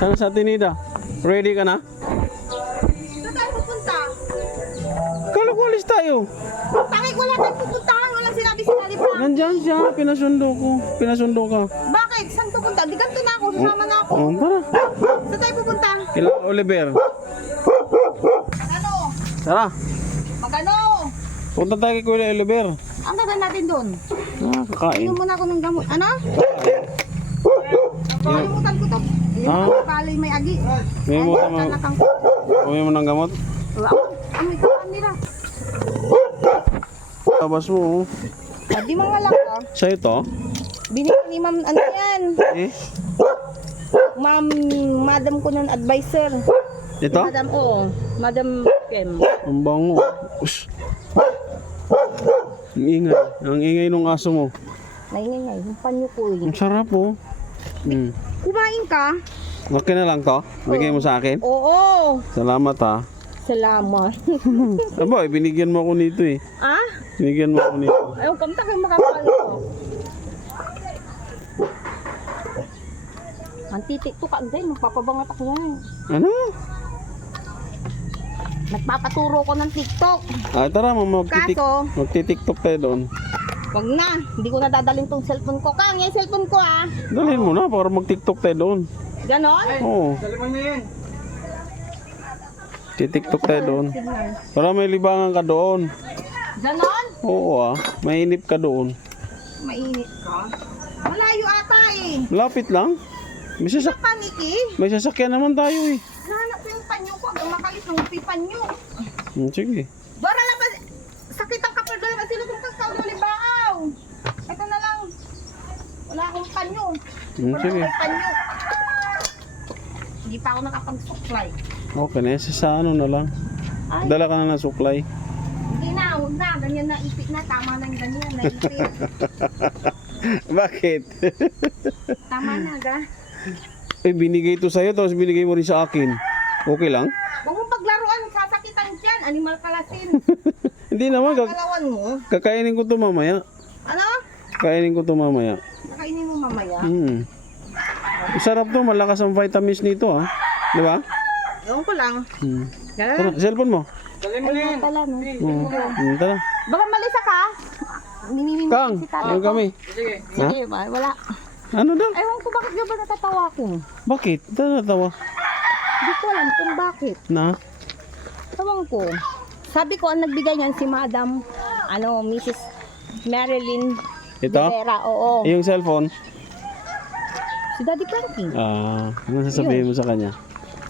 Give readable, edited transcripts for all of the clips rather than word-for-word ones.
Saan sa Tinida? Ready ka na? Saan tayo pupunta? Kala ko alis tayo. Bakit wala tayong pupuntahan? Walang sinabi si Daddy Frank. Nandyan siya. Pinasundo ko. Pinasundo ka. Bakit? Saan pupunta? Di ganito na ako. Sasama na ako. Oh, tara. Saan tayo pupunta? Kila Oliver. Ano? Tara. Magano? Punta tayo kay Kuya Oliver. Ang gagawin natin doon? Kakain. Inom muna ako ng gamot. Ano? Kalimutan ko to. Palay may agi. May mo Ay, naman. kanakang. Uwi mo ng gamot. Amoy ka nila. Tabas mo. Di mga lang ka. Sa'yo to? Binigyan ni ma'am, ano yan? Eh? Ma'am, madam ko ng advisor. Ito? Madam, oo. Madam Kem. Ang bango. Ush. Ang ingay. Ang ingay ng aso mo. Naingay, yung panyo ko eh. Ang sarap oh. Hmm. Kumain ka? Okay na lang to? Bigay mo sa akin? Oo. Salamat ha. Salamat. Aba, binigyan mo ako nito eh. Ah? Binigyan mo ako nito. Ayaw, kamta kayo makapalo ko. Ang titik to ka, Agday. Magpapabangat ako yan. Ano? Nagpapaturo ko ng TikTok. Tara, Kaso? magti-tiktok tayo doon. Wag na. Hindi ko na dadalhin tong cellphone ko. Kang, yung cellphone ko ah. Dalhin mo na para mag-tiktok tayo doon. Ganon? Oo. Titiktok tayo doon. Para may libangan ka doon. Ganon? Oo mainip ka doon. Mainit ka? Malayo ata eh. Lapit lang. Sa paniki. May sasakyan naman tayo eh. Nahanap ko yung panyo ko. Ang makalis ng pipanyo. Sige. Dora lang ba? Sakit ang kapal doon. Sino kung kagkaulimbaaw? Ito na lang. Wala akong panyo. Wala Sige. akong panyo. Hindi pa ako nakapag-supply. Okay na. Sa ano na lang. Ay, Dala ka na ng suklay. hindi na. Huwag na. Ganyan na ipit na. Tama na yung ganyan. Naipit. Bakit? Tama na ga. Binigay ito sa'yo tapos binigay mo rin sa akin. Okay lang? Huwag mong paglaruan. Sasakitan dyan. Animal kalasin. Hindi naman. Kalawan mo. Kakainin ko ito mamaya. Ano? Kakainin ko ito mamaya. Nakainin mo mamaya. Sarap to. Malakas ang vitamins nito ha. Di ba? Ewan ko lang. Tara, Gano'n? cellphone mo. Ay, pala no. Tara. Baka malisa ka? Mimimim Kang, si tatay ano ko. kami? Sige, wala. Ano daw? Ewan ko bakit ba natatawa ko. Bakit? Ito natawa. Hindi ko alam kung bakit. Na? Ewan ko. Sabi ko, ang nagbigay niyan si Madam, Mrs. Marilyn Ito? Rivera. Oo. Yung cellphone? Si Daddy Frankie. Ano sasabihin mo sa kanya?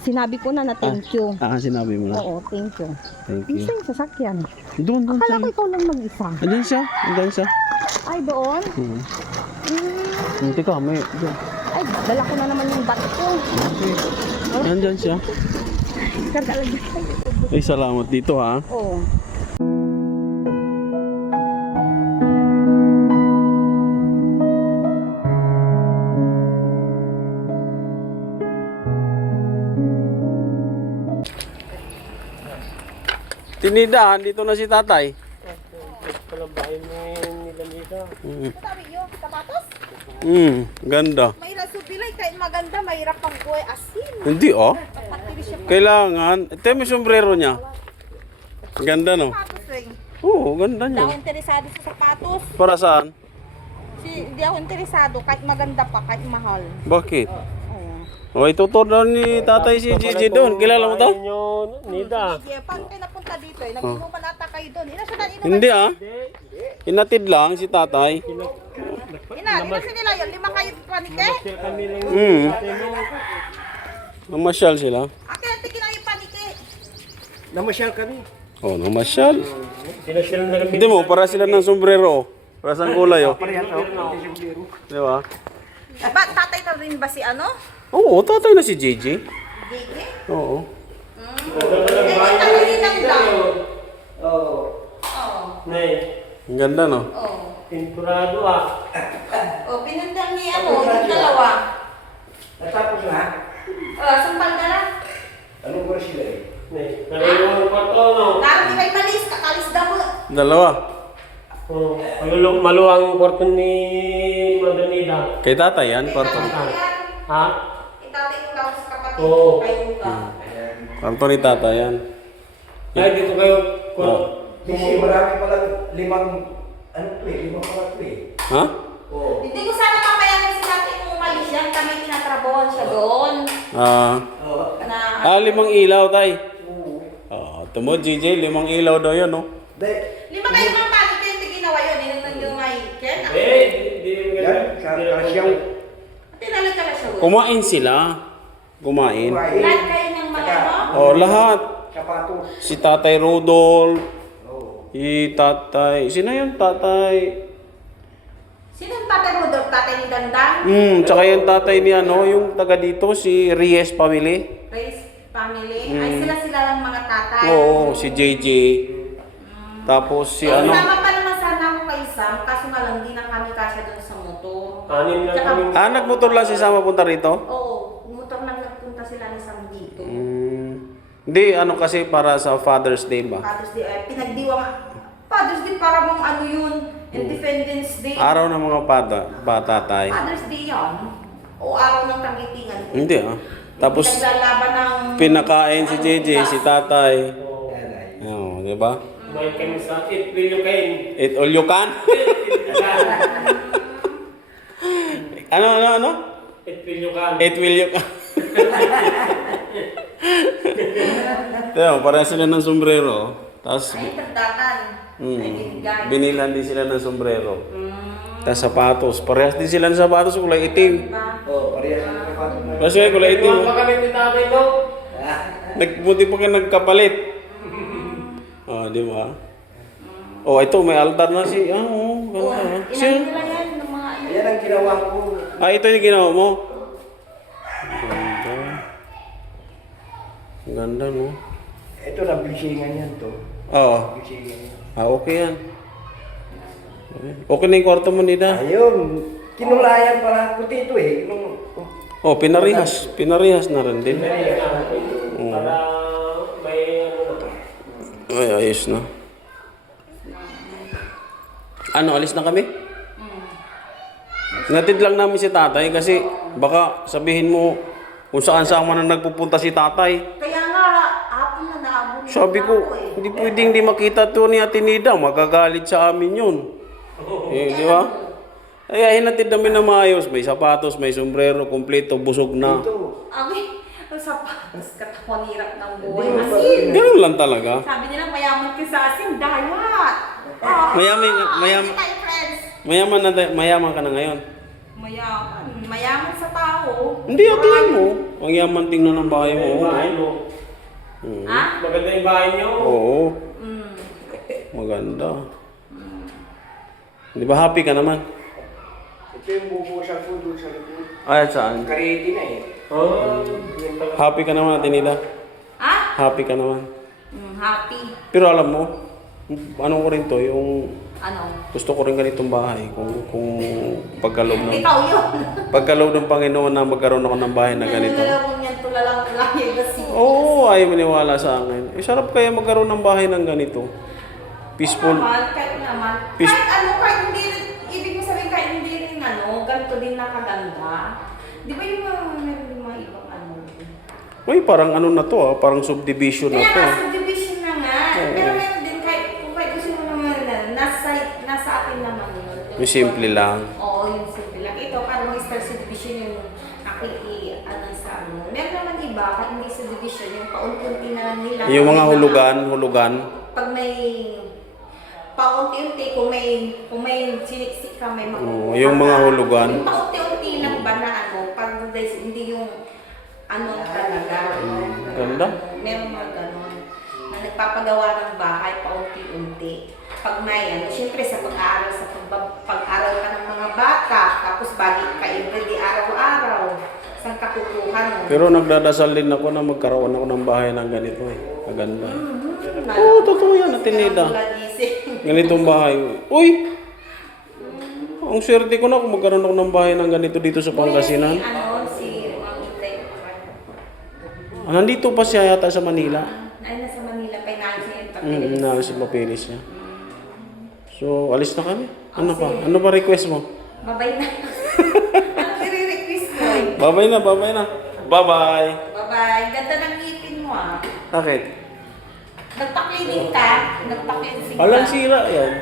Sinabi ko na thank you. Sinabi mo na. Oo, thank you. Thank you. Isa yung sasakyan. Doon Akala siya. ko ikaw lang mag-isa. Andyan siya. Andyan siya. Ay, doon? Hindi ka, may... Doon. Ay, dala ko na naman yung bat ko. Andyan siya. Kagalagay. Ay, salamat dito ha. Oo. Tinida, dito na si tatay. Sabi yun, sapatos? Ganda. Mahirap supilay, kahit maganda, mahirap pang buhay asin. Hindi oh. Patiri siya Kailangan. Ito yung sombrero niya. Ganda no? sapatos eh. Oo, ganda Hindi ako niya. interesado sa sapatos. Para saan? Hindi ako interesado, kahit maganda pa, kahit mahal. Bakit? Oo. O, ituturo daw ni tatay si Gigi doon. Kilala mo to? Nida. Sige, paano kayo napunta dito eh? Nag-inuman ata kayo doon. Ina siya na-inuman. Hindi ah. Inatid lang si tatay. Ina nila yun? 5 kayo panike? Kami lang Namasyal sila. Akin, tigil na yung panike. namasyal kami. Oh, namasyal. Sinasyal na kami. Hindi mo, para sila ng sombrero. Para sa kulay oh. Di ba? Ba, tatay na rin ba si Oo, tatay na si Gigi. Gigi? Oo. Eh, tagalilang lang. Oo. Nay, Ang ganda no? Oo. pinturado O, pinundang ni yung dalawa. Natapos na? Sampal ka lang. Anong oras sila eh? Nay, nalulong ang kwarto no? Laro di kayo malis, kakalis daw mo. Dalawa. Oo. Maluwang ang kwarto ni Madam Nida. Kay tatay yan, kwarto. Ha? Ito tatay ko tapos kapatid Oo. ko kayo ka. Kanto ni tata yan. Ay, dito kayo. Oh. Kasi marami palang limang, ano to eh, limang pala to eh. Ha? Oo. Hindi ko sana papayagan si tatay kung umalis yan. Kami tinatrabawan siya doon. Oo. Na, 5 ilaw, tay. Oo. Tumo, JJ, 5 ilaw daw yan, no? Dahil, lima kayo naman paano kayo hindi ginawa yun? Hindi yung may Ken. Hindi yung yan, ganyan. karasyang, Tinalagala siya doon. Kumain sila. Kumain. Lahat kayo ng mga ano? Oh, lahat. sapatos. Si Tatay Rodol. Oo. Si Tatay. Sino yun, Tatay? Sino yung tatay mo doon? Tatay ni Dandang? Tsaka yung tatay ni ano, yung taga dito, si Reyes family. Race family? Ay sila lang mga tatay. Oo, si JJ. Tapos si ano. Sama pa naman sana ako kay Sam, kaso nga lang hindi na kami kasya doon sa motor. Anim lang Tsaka- kami. Nagmotor lang si Sama punta rito? Oo, motor lang nagpunta sila ni Sam dito. Hindi, ano kasi para sa Father's Day ba? Father's Day, pinagdiwang. Father's Day para mong ano yun, Independence Day. Araw ng mga bata tay. Father's Day yan. O araw ng kagitingan. Hindi Tapos Naglalaban ng... pinakain si JJ, si tatay. Yan ay. Oo, di ba? Kumain kami sa it. Will you kain? Eat all you can. Ano? It will you can. Eat will you can. Tiyo, parang sila ng sombrero. Tapos, Ay, tagdakan. Ay, binigay. binilan din sila ng sombrero. Tapos sapatos. Parehas din sila ng sapatos, kulay itim. Diba? Oo, parehas yung sapatos na. Kasi kulay itim. Iwan pa kami ni tatay no? Buti pa kayo nagkapalit. Di ba? Ito, may altar na si... Oo, ganda. ilan Siya. nila yan ng mga ano. Yan ang ginawa ko. Ito yung ginawa mo? Ganda. Ganda, no? Ito na blisingan yan to. Oo. Blisingan yan. Okay yan. Okay na yung kwarto mo, Nida. Ayun, kinulayan para puti ito eh. Pinarihas. Pinarihas na rin din. Para may ano na. Ay, ayos na. Ano, alis na kami? Natid lang namin si tatay kasi baka sabihin mo kung saan man na nagpupunta si tatay. Kaya nga, hapon na naabot. Sabi ko, hindi pwedeng di makita to ni Ate Nida. Magagalit sa amin yun. Di ba? Kaya hinatid namin na maayos. May sapatos, may sombrero, kompleto, busog na. Ito. Ang sapatos, katawan hirap ng buhay. Asin! Ganun lang talaga. Sabi nila, mayaman ka sa asin, dayat! Mayaman Tayo, friends! mayaman ka na ngayon. Mayaman. Mayaman sa tao. Hindi, tingin mo. Ang yaman tingnan ng bahay mo. Yung bahay mo. Ha? Maganda yung bahay niyo. Oo, maganda. Di ba happy ka naman? Ito yung bubusan ko doon sa likod. Ay, saan? Kareti na eh. Yun pala. Happy ka naman, Ate Nida. Ha? Happy ka naman. Happy. Pero alam mo, ano ko rin to, yung Ano? gusto ko rin ganitong bahay. Kung pagkaloob ng, Ikaw yun. pagkaloob ng Panginoon na magkaroon ako ng bahay na ganito. Nanlalawang yan, tulalang yung gasi. Oo, ayaw maniwala sa akin. Sarap kaya magkaroon ng bahay ng ganito. Peaceful. Kahit naman. Peace- Kahit hindi, ibig mo sabihin kahit hindi rin ganito din nakaganda. Di ba yung mga ibang ano? Uy, parang ano na to parang subdivision na Kaya to. nga, subdivision na nga. Pero meron din kung kahit gusto mo naman nasa atin naman yun. Yung simple lang. Oo, yung simple lang. Ito, parang star subdivision yung ano sa ano. Meron naman iba, kahit hindi subdivision, yung paunti-unti na lang nila. Yung mga hulugan. Pag may paunti-unti, kung may siniksik ka, may makukuha Oo, yung mga ka. hulugan. Yung paunti-unti lang ba na pag hindi yung talaga. Ganda. Meron mga ganon na nagpapagawa ng bahay paunti-unti. Pag may syempre sa pag-aaral, pag-aaral ka ng mga bata, tapos balik ka everyday araw-araw, saan ka kukuha nun? Pero nagdadasal din ako na magkaroon ako ng bahay ng ganito Maganda. Oo, totoo yan, Ate Nida. Ganitong bahay. Uy! Ang swerte ko na kung magkaroon ako ng bahay ng ganito dito sa Pangasinan. Si Mang Inday. Nandito pa siya yata sa Manila. Ay, nasa Manila, financial Na si papilis niya. So, alis na kami. Ano pa? Ano pa request mo? Babay na. Ano i-request mo? Babay na. Bye-bye. Bye-bye. Ganda ng ngipin mo ah. Bakit? Nagpa-cleaning ka? Nagpa-cleansing ka? Walang sira yan.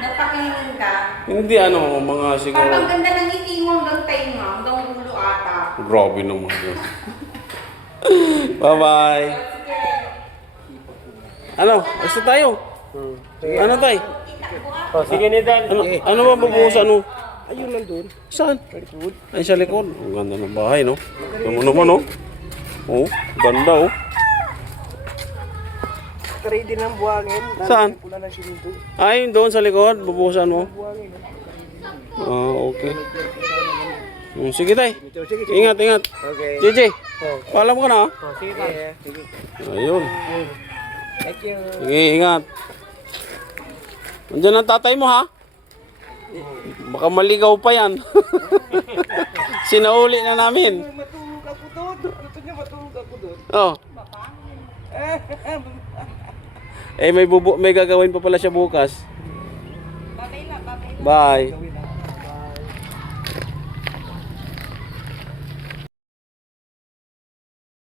Nagpa-cleaning ka? Hindi ano, mga siguro. Parang ganda ng ngiti mo hanggang tainga, hanggang ulo ata. Grabe naman yun. Bye-bye. Sige. Ano? Basta tayo. Ano tayo? Kita ko ah. Oh, sige ni Dan. Ano ba bubuhusan mo? Ayun lang doon. Saan? Ay, sa likod. Ang ganda ng bahay, no? Ito naman, no? Oh, ganda, oh. Ready ng buhangin. Saan? Pula ng siminto. Ay, doon sa likod. Bubuhusan mo. Buhangin. Ah, okay. Sige, tay. Sige. Ingat, ingat. Okay. JJ, paalam ka na, ah. Sige. Sige. Ayun. Thank you. Sige, ingat. Nandiyan ang tatay mo, ha? Baka maligaw pa yan. Sinauli na namin. Matulog ako doon. Gusto niya matulog ako doon. Oh. May gagawin pa pala siya bukas. Babay lang, babay lang. Bye. Gawin na.